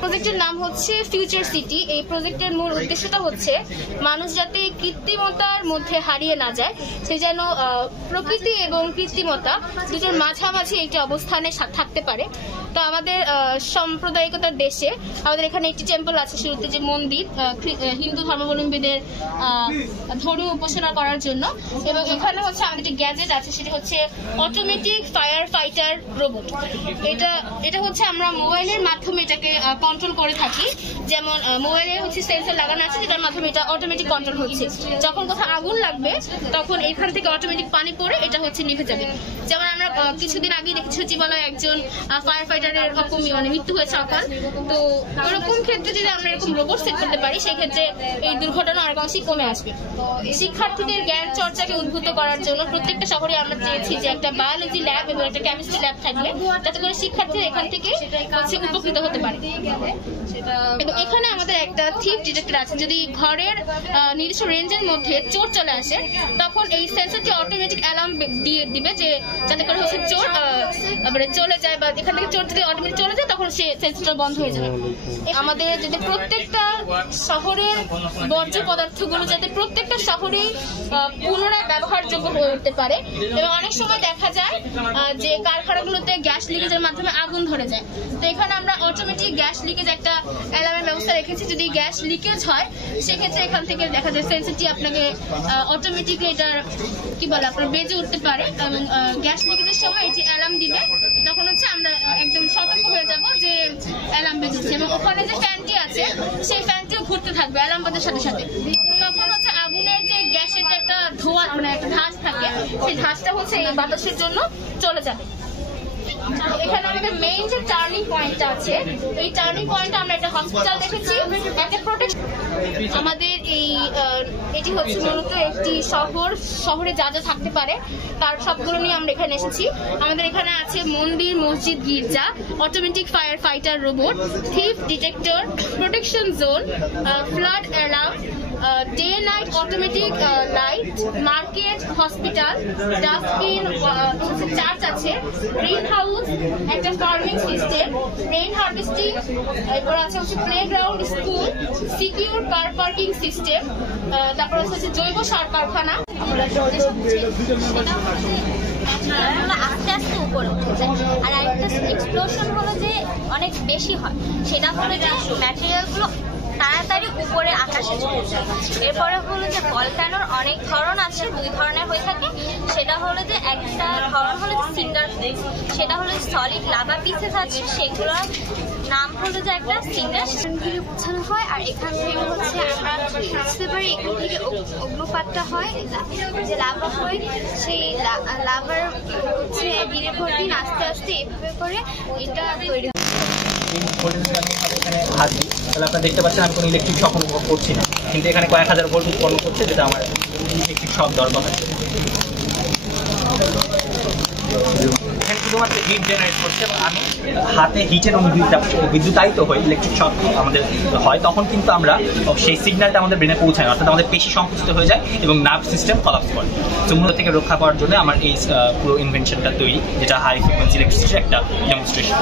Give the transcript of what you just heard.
প্রজেক্টের নাম হচ্ছে ফিউচার সিটি। এই প্রজেক্টের মূল উদ্দেশ্যটা হচ্ছে মানুষ যাতে কৃত্রিমতার মধ্যে হারিয়ে না যায়, সে যেন প্রকৃতি এবং কৃত্রিমতা দুটোর মাঝামাঝি একটি অবস্থানে থাকতে পারে। তো আমাদের সাম্প্রদায়িকতার দেশে আমাদের এখানে একটি টেম্পল আছে, শুরুতে যে মন্দির হিন্দু ধর্মাবলম্বীদের ধর্মীয় উপাসনা করার জন্য, এবং এখানে হচ্ছে আমাদের একটি গ্যাজেট আছে, সেটি হচ্ছে অটোমেটিক ফায়ার ফাইটার রোবট। এটা হচ্ছে আমরা মোবাইলের মাধ্যমে এটাকে কন্ট্রোল করে থাকি। যেমন মোবাইলে হচ্ছে সেন্সর লাগানো আছে, যেটার মাধ্যমে এটা অটোমেটিক কন্ট্রোল হচ্ছে। যখন কোথাও আগুন লাগবে তখন এখান থেকে অটোমেটিক পানি পড়ে এটা হচ্ছে নিভে যাবে। যেমন আমরা কিছুদিন আগে দেখেছি সচিবালয়ে একজন ফায়ার ফাইটারের মৃত্যু হয়েছে অকাল। তো এরকম ক্ষেত্রে যদি আমরা এরকম রোবট সেট করতে পারি, সেই ক্ষেত্রে এই দুর্ঘটনা অনেকাংশেই কমে আসবে। শিক্ষার্থীদের জ্ঞান চর্চাকে উদ্বুদ্ধ করার জন্য প্রত্যেকটা শহরে আমরা চেয়েছি যে একটা বায়োলজি ল্যাব এবং একটা কেমিস্ট্রি ল্যাব থাকবে, যাতে করে শিক্ষার্থীরা এখান থেকে উপকৃত হতে পারে। এবং এখানে আমাদের একটা থিফ ডিটেক্টর আছে। যদি ঘরের নির্দিষ্ট রেঞ্জের মধ্যে চোর চলে আসে, তখন এই সেন্সরটি অটোমেটিক অ্যালার্ম দিয়ে দিবে যে যাতে করে হচ্ছে চোর চলে যায়, বা এখান থেকে চোর যদি অটোমেটিক চলে যায় তখন সে সেন্সরটা বন্ধ হয়ে যাবে। আমাদের যাতে প্রত্যেকটা শহরের বর্জ্য পদার্থগুলো যাতে প্রত্যেকটা শহরেই পুনরায় ব্যবহারযোগ্য হয়ে উঠতে পারে। এবং অনেক সময় দেখা যায় যে কারখানাগুলোতে গ্যাস লিকেজের মাধ্যমে আগুন ধরে যায়। তো এখানে আমরা অটোমেটিক গ্যাস লিকেজ একটা অ্যালার্মের ব্যবস্থা রেখেছি। যদি গ্যাস লিকেজ হয় সেক্ষেত্রে এখান থেকে দেখা যায় সেন্সরটি আপনাকে অটোমেটিকলি এটার আপনার বেজে উঠতে পারে, এবং গ্যাস লিকেজের সময় এটি অ্যালার্ম দিবে। তখন হচ্ছে আমরা একদম সতর্ক হয়ে যাব যে অ্যালার্ম বেজেছে, এবং ওখানে যে ফ্যানটি আছে সেই ফ্যানটিও ঘুরতে থাকবে অ্যালার্ম বাজার সাথে সাথে। তখন হচ্ছে আগুনের যে গ্যাসের যে একটা ধোঁয়া একটা ধাস থাকে, সেই ধাসটা হচ্ছে এই বাতাসের জন্য চলে যাবে। এখানে আমাদের মেইন যে টার্নিং পয়েন্টটা আছে, এই টার্নিং পয়েন্টে আমরা একটা হসপিটাল দেখেছি, একটা প্রোটেকশন। আমাদের এটি হচ্ছে মূলত একটি শহরে যা যা থাকতে পারে তার সবগুলো নিয়ে আমরা এখানে এসেছি। আমাদের এখানে আছে মন্দির, মসজিদ, গির্জা, automatic fire fighter robot, thief detector, protection zone, flood alarm, day night automatic light, market, hospital, dustbin, church আছে, গ্রিন হাউস, একটা ফার্মিং সিস্টেম, রেইন হারভেস্টিং, এরপর আছে হচ্ছে playground, school, secure car parking system, তারপর হচ্ছে জৈব সার কারখানা। আস্তে আস্তে উপরে উঠে যায়। আর আরেকটা এক্সপ্লোশন হলো যে অনেক বেশি হয়, সেটা হলো যে ম্যাটেরিয়ালগুলো তাড়াতাড়ি উপরে আকাশে চলে যায়। এরপরে হলো যে ভলক্যানোর অনেক ধরন আছে, দুই ধরনের হয়ে থাকে। সেটা হলো যে একটা ধরন হলো যে সিঙ্গার, সেটা হলো সলিড লাভা পিসেস আছে, সেগুলোর নাম হলো যে একটা সিঙ্গার থেকে বোঝানো হয়। আর এখান থেকে হচ্ছে আমরা বুঝতে পারি এখান থেকে অগ্নুপাতটা হয়, যে লাভা হয়, সেই লাভার হচ্ছে দিনের পর দিন আস্তে আস্তে এভাবে করে এটা তৈরি। এখানে হাত দিই তাহলে আপনারা দেখতে পাচ্ছেন আমি কোনো ইলেকট্রিক শক অনুভব করছি না, কিন্তু এখানে কয়েক হাজার ভোল্ট উৎপন্ন করছে, যেটা আমার ইলেকট্রিক শক দরকার হয়। এখানে শুধুমাত্র হিট জেনারেট করছে, এবং আমি হাতে হিটের বিদ্যুতায়িত হয়ে ইলেকট্রিক শক আমাদের হয়, তখন কিন্তু আমরা সেই সিগন্যালটা আমাদের ব্রেনে পৌঁছায় না, অর্থাৎ আমাদের পেশি সংকুচিত হয়ে যায় এবং নার্ভ সিস্টেম কলাপস করে। তো মূলত থেকে রক্ষা করার জন্য আমার এই পুরো ইনভেনশনটা তৈরি, যেটা হাই ফ্রিকোয়েন্সি ইলেকট্রিসিটির একটা ডেমনস্ট্রেশন।